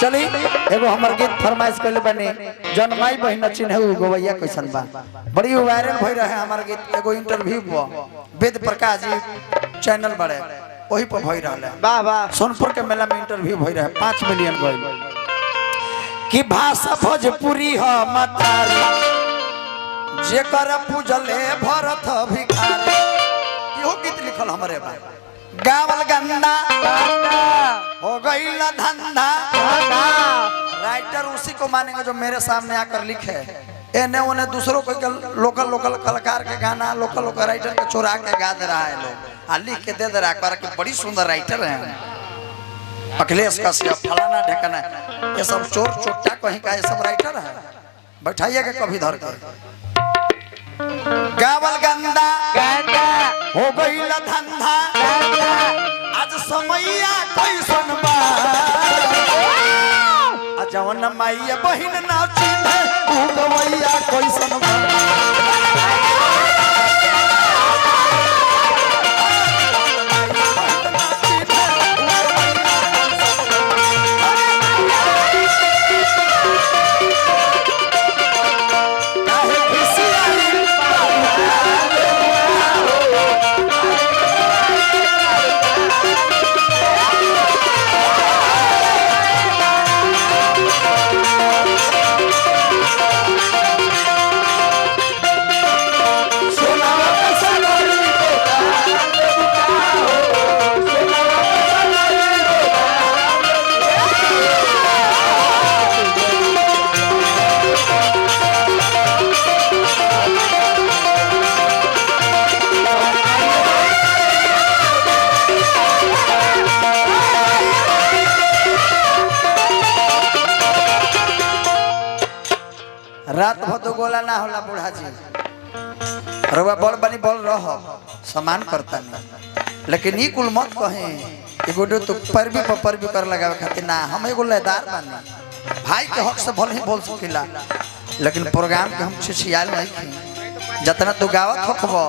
चली एगो हमर गीत फरमाइश कइले बने जन माई बहिन चिन्हू गोवैया कैसन बा बड़ी वायरल भई रहे हमर गीत एगो इंटरव्यू पर वेद प्रकाश जी चैनल बड़े वही पर भई रहले वाह वाह सोनपुर के मेला में इंटरव्यू भई रहे 5 मिलियन गइल कि भाषा भोजपुरी ह मतारी जेकर पूजले भरत भिखारी इहो गीत लिखल हमरे बा गावल गंदा हो गईल धंधा राइटर उसी को मानेंगे जो मेरे सामने आकर लिखे एने उन्हें दूसरों को लोकल कलाकार के गाना लोकल राइटर के चुरा के गा दे रहा है लोग आ लिख के दे दे रहा है कि बड़ी सुंदर राइटर है अखिलेश कश्यप फलाना ढेकना ये सब चोर चोट्टा कहीं का ये सब राइटर है बैठाइए के कभी धर के गावल गंदा हो गईल धंधा आज समैया कैसन बा जवन माइया बहिन ना चिन्हे उ गवैया कैसन बा रात भर तो गोला ना होला बूढ़ा जी रवा बड़ बनी बोल रह सम्मान करता नहीं लेकिन ई कुल मत कहे एगो तो परबी पर परबी कर लगावे खातिर ना हम एगो लयदार बानी भाई के हक से भले ही बोल सकिला लेकिन प्रोग्राम के हम छिछियाल नहीं की जितना तू गावत होखबो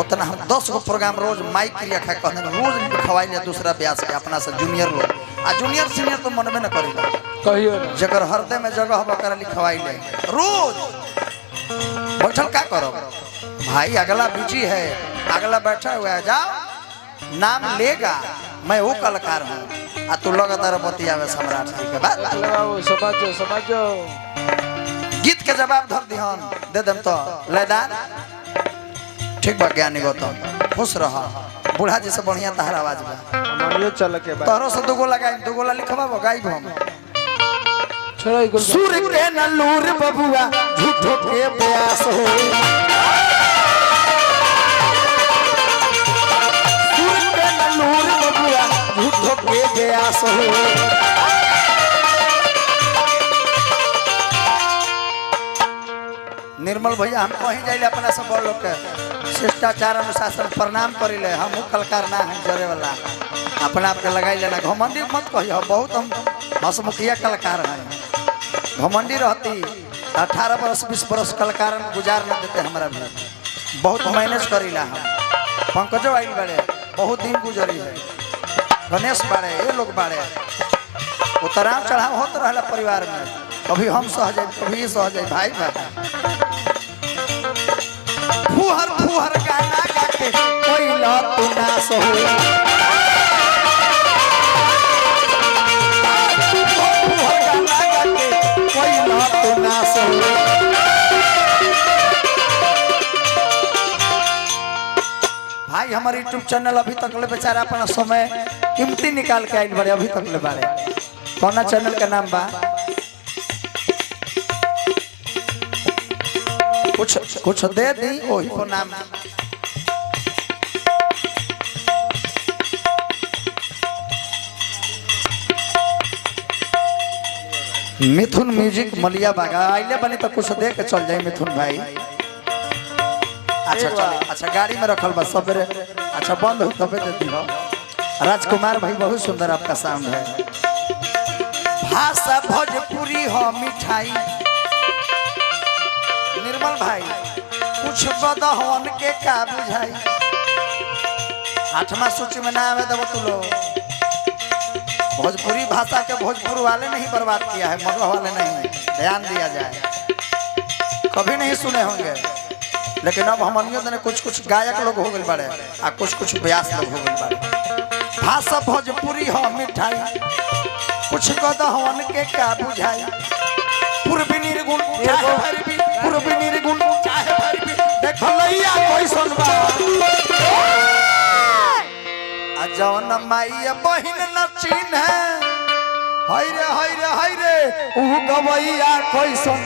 उतना हम 10 गो प्रोग्राम रोज माइक क्रिया खा कहने रोज खवाई ले दूसरा ब्यास के अपना से जूनियर लोग आ जूनियर सीनियर तो मन में न करेला कहियो जगर हृदय में जगह बकर लिखवाई ले रोज बैठल का करो भाई अगला बिजी है अगला बैठा हुआ है जाओ नाम लेगा मैं वो कलाकार हूँ आ तू लगातार बतियावे सम्राट जी के बात समझो गीत के जवाब धर दिहन दे देम तो लयदार ठीक बा ज्ञानी गौतम खुश रह बूढ़ा जी से बढ़िया तहर आवाज बा मानियो चल के बाद तोरो से दुगो लगाई दुगोला लिखवाबो गाइब हम छोड़ा इगुल सूर के नलूर बबुआ झूठो के प्यास हो सूर के नलूर बबुआ झूठो के प्यास हो निर्मल भैया हम कहीं जाइले अपना सब बड़ लोग के शिष्टाचार अनुशासन प्रणाम करिले हम कलाकार ना है जरे वाला अपना आप के लगाई लेना घमंडी मत कहियो बहुत हम हंसमुखिया कलाकार हैं घमंडी रहती 18 बरस 20 बरस कलाकार गुजार न देते हमारा भी बहुत मैनेज करीला हम पंकजो आइल बड़े बहुत दिन गुजरी है गणेश बाड़े ये लोग बाड़े उतराव चढ़ाव होत रहला परिवार में कभी हम सह जाए कभी ये सह जाए भाई भाई फुहर फुहर गाना गा के कोई लत ना सहो फुहर गाना गा के कोई लत ना सहो भाई हमारे YouTube चैनल अभी तक ले बेचारा अपना समय कीमती निकाल के आइल बड़े अभी तक ले बारे कौन चैनल का नाम बा कुछ दे दी वही को नाम मिथुन म्यूजिक मलिया बागा आइले बनी तो कुछ दे के चल जाए मिथुन भाई अच्छा चल अच्छा गाड़ी में रखल बस सबरे अच्छा बंद हो तबे दे दी हो राजकुमार भाई बहुत सुंदर आपका साउंड है भाषा भोजपुरी हो मिठाई निर्मल भाई कुछ बदहन के का बुझाई 8वां सूची में ना आवे दबो तू लो भोजपुरी भाषा के भोजपुर वाले नहीं बर्बाद किया है, मगह वाले नहीं, ध्यान दिया जाए। कभी नहीं सुने होंगे, लेकिन अब हमनियों ने कुछ कुछ गायक लोग हो गए बड़े आ कुछ कुछ व्यास लोग हो गए बड़े। भाषा भोजपुरी हो मिठाई, कुछ कदहन के का बुझाई। पूर्वी निर्गुण चाहे भरबी, पूर्वी निर्गुण चाहे भरबी, देखो लैया कोई सुनबा। आ जौन माई बहिन न चिन्ह, हाय रे हाय रे हाय रे, ऊ गवैया कोई सुन।